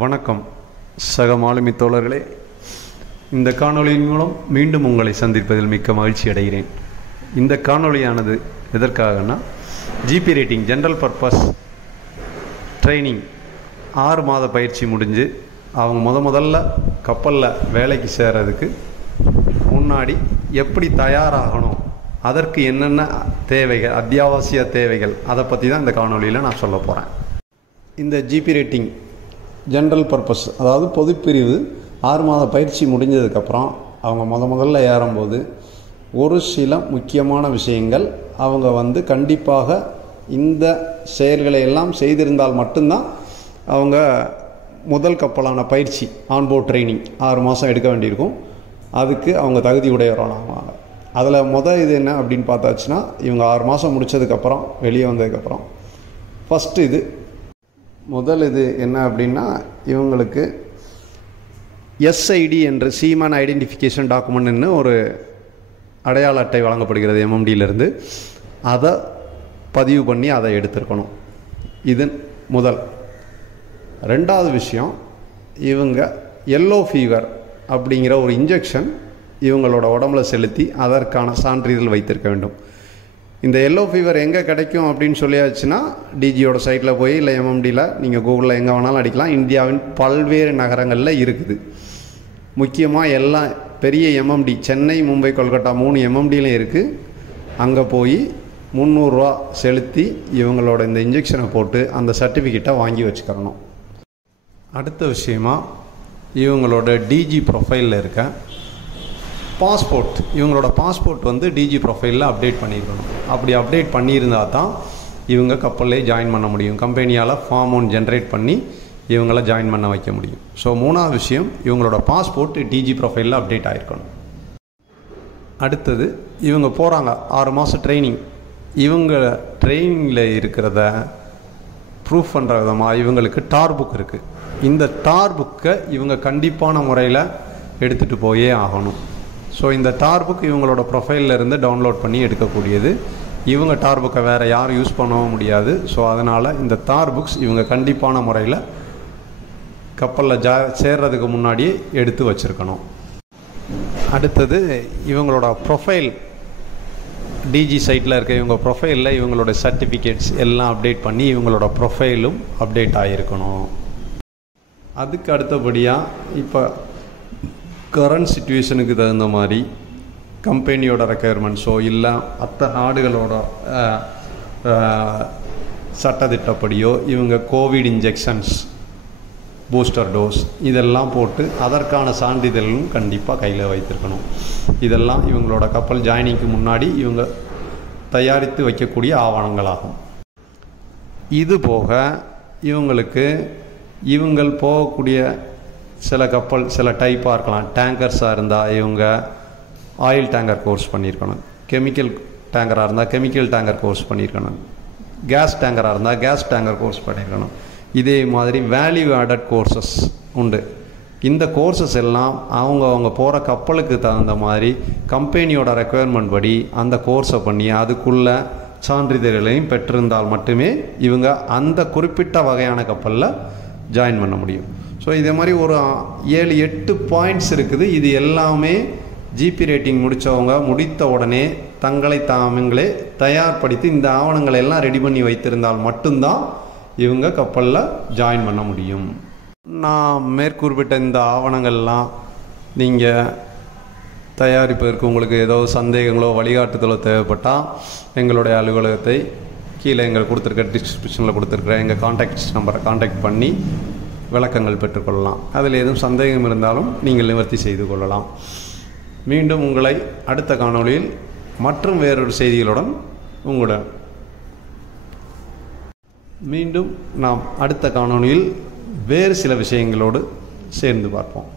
வணக்கம் சக மாலுமி தோழர்களே. இந்த காணொளியின் மூலம் மீண்டும் உங்களை சந்திப்பதில் மிக்க மகிழ்ச்சி அடைகிறேன். இந்த காணொளியானது எதற்காகனா, GP rating general purpose training 6 மாத பயிற்சி முடிஞ்சு அவங்க முதல்ல கப்பலில் வேலைக்கு சேர்றதுக்கு முன்னாடி எப்படி தயாராகணும், அதற்கு என்னென்ன தேவைகள், அத்தியாவசிய தேவைகள், அதை பற்றி தான் இந்த காணொளியில் நான் சொல்ல போகிறேன். இந்த ஜிபி ரேட்டிங் ஜென்ரல் பர்பஸ், அதாவது பொதுப்பிரிவு 6 மாத பயிற்சி முடிஞ்சதுக்கப்புறம் அவங்க முதல்ல ஏறும்போது ஒரு சில முக்கியமான விஷயங்கள் அவங்க கண்டிப்பாக இந்த செயல்களை எல்லாம் செய்திருந்தால் மட்டும்தான் அவங்க முதல் கப்பலான பயிற்சி ஆன்போர்ட் ட்ரைனிங் 6 மாதம் எடுக்க வேண்டியிருக்கும். அதுக்கு அவங்க தகுதி உடையவரானாங்க. அதில் இது என்ன அப்படின்னு பார்த்தாச்சுன்னா, இவங்க 6 மாதம் முடித்ததுக்கப்புறம் வெளியே வந்ததுக்கப்புறம் ஃபஸ்ட்டு இது என்ன அப்படின்னா, இவங்களுக்கு எஸ்ஐடி என்ற சீமேன் ஐடென்டிஃபிகேஷன் டாக்குமெண்ட்னு ஒரு அடையாள அட்டை வழங்கப்படுகிறது எம்எம்டியிலேருந்து. அதை பதிவு பண்ணி அதை எடுத்துருக்கணும். இது முதல். ரெண்டாவது விஷயம், இவங்க எல்லோ ஃபீவர் அப்படிங்கிற ஒரு இன்ஜெக்ஷன் இவங்களோட உடம்புல செலுத்தி அதற்கான சான்றிதழ் வைத்திருக்க வேண்டும். இந்த எல்லோ ஃபீவர் எங்கே கிடைக்கும் அப்படின்னு சொல்லியாச்சுன்னா, டிஜியோட சைட்டில் போய் இல்லை எம்எம்டியில் நீங்கள் கூகுளில் எங்கே வேணாலும் அடிக்கலாம். இந்தியாவின் பல்வேறு நகரங்களில் இருக்குது. முக்கியமாக எல்லா பெரிய எம்எம்டி, சென்னை, மும்பை, கொல்கட்டா 3 எம்எம்டிலையும் இருக்குது. அங்கே போய் 300 ரூபா செலுத்தி இவங்களோட இந்த இன்ஜெக்ஷனை போட்டு அந்த சர்டிஃபிகேட்டை வாங்கி வச்சுக்கிறணும். அடுத்த விஷயமா, இவங்களோட டிஜி ப்ரொஃபைலில் இருக்க பாஸ்போர்ட், இவங்களோட பாஸ்போர்ட் டிஜி ப்ரொஃபைலில் அப்டேட் பண்ணியிருக்கணும். அப்படி அப்டேட் பண்ணியிருந்தால் தான் இவங்க கப்பல்லே ஜாயின் பண்ண முடியும். கம்பெனியால் ஃபார்ம் 1 ஜென்ரேட் பண்ணி இவங்கள ஜாயின் பண்ண வைக்க முடியும். ஸோ 3வது விஷயம், இவங்களோட பாஸ்போர்ட் டிஜி ப்ரொஃபைலில் அப்டேட் ஆகிருக்கணும். அடுத்தது, இவங்க போகிறாங்க 6 மாதம் ட்ரைனிங். இவங்க ட்ரைனிங்கில் இருக்கிறத ப்ரூஃப் பண்ணுற விதமாக இவங்களுக்கு டார் புக் இருக்குது. இந்த டார் புக்கை இவங்க கண்டிப்பான முறையில் எடுத்துகிட்டு போயே ஆகணும். ஸோ இந்த டார் புக் இவங்களோட ப்ரொஃபைலில் இருந்து டவுன்லோட் பண்ணி எடுக்கக்கூடியது. இவங்க டார் புக்கை வேறு யாரும் யூஸ் பண்ணவும் முடியாது. ஸோ அதனால் இந்த டார் புக்ஸ் இவங்க கண்டிப்பான முறையில் கப்பலில் சேர்றதுக்கு முன்னாடியே எடுத்து வச்சுருக்கணும். அடுத்தது, இவங்களோட ப்ரொஃபைல் டிஜி சைட்டில் இருக்க இவங்க ப்ரொஃபைலில் இவங்களோட சர்டிஃபிகேட்ஸ் எல்லாம் அப்டேட் பண்ணி இவங்களோட ப்ரொஃபைலும் அப்டேட் ஆகிருக்கணும். அதுக்கு அடுத்தபடியாக இப்போ கரண்ட் சிச்சுவேஷனுக்கு தகுந்த மாதிரி கம்பெனியோட ரெக்குயர்மெண்ட்ஸோ இல்லை மற்ற நாடுகளோட சட்டத்திட்டப்படியோ இவங்க கோவிட் இன்ஜெக்ஷன்ஸ், பூஸ்டர் டோஸ் இதெல்லாம் போட்டு அதற்கான சான்றிதழும் கண்டிப்பாக கையில் வைத்திருக்கணும். இதெல்லாம் இவங்களோட கப்பல் ஜாயினிங்க்கு முன்னாடி இவங்க தயாரித்து வைக்கக்கூடிய ஆவணங்களாகும். இது போக இவங்கள் போகக்கூடிய சில கப்பல் சில டைப்பாக இருக்கலாம். டேங்கர்ஸாக இருந்தால் இவங்க ஆயில் டேங்கர் கோர்ஸ் பண்ணியிருக்கணும். கெமிக்கல் டேங்கராக இருந்தால் கெமிக்கல் டேங்கர் கோர்ஸ் பண்ணியிருக்கணும். கேஸ் டேங்கராக இருந்தால் கேஸ் டேங்கர் கோர்ஸ் பண்ணியிருக்கணும். இதே மாதிரி வேல்யூ ஆடட் கோர்சஸ் உண்டு. இந்த கோர்சஸ் எல்லாம் அவங்க போகிற கப்பலுக்கு தகுந்த மாதிரி கம்பெனியோட ரெக்குயர்மெண்ட் படி அந்த கோர்ஸை பண்ணி அதுக்குள்ள சான்றிதழ்களையும் பெற்றிருந்தால் மட்டுமே இவங்க அந்த குறிப்பிட்ட வகையான கப்பலில் ஜாயின் பண்ண முடியும். ஸோ இதே மாதிரி ஒரு 7-8 பாயிண்ட்ஸ் இருக்குது. இது எல்லாமே ஜிபி ரேட்டிங் முடித்த உடனே தங்களை தாங்களே தயார்படுத்தி இந்த ஆவணங்களை எல்லாம் ரெடி பண்ணி வைத்திருந்தால் மட்டும்தான் இவங்க கப்பலில் ஜாயின் பண்ண முடியும். நான் மேற்கூறிவிட்ட இந்த ஆவணங்கள்லாம் நீங்கள் தயாரிப்பதற்கு உங்களுக்கு ஏதோ சந்தேகங்களோ வழிகாட்டுதலோ தேவைப்பட்டால் எங்களுடைய அலுவலகத்தை கீழே எங்கள் கொடுத்துருக்க டிஸ்கிரிப்ஷனில் கொடுத்துருக்குற எங்கள் கான்டாக்ட் நம்பரை கான்டாக்ட் பண்ணி விளக்கங்கள் பெற்றுக்கொள்ளலாம். அதில் எதுவும் சந்தேகம் இருந்தாலும் நீங்கள் நிவர்த்தி செய்து கொள்ளலாம். மீண்டும் உங்களை அடுத்த காணொளியில் மற்றும் வேறொரு செய்திகளுடன் மீண்டும் நாம் அடுத்த காணொளியில் வேறு சில விஷயங்களோடு சேர்ந்து பார்ப்போம்.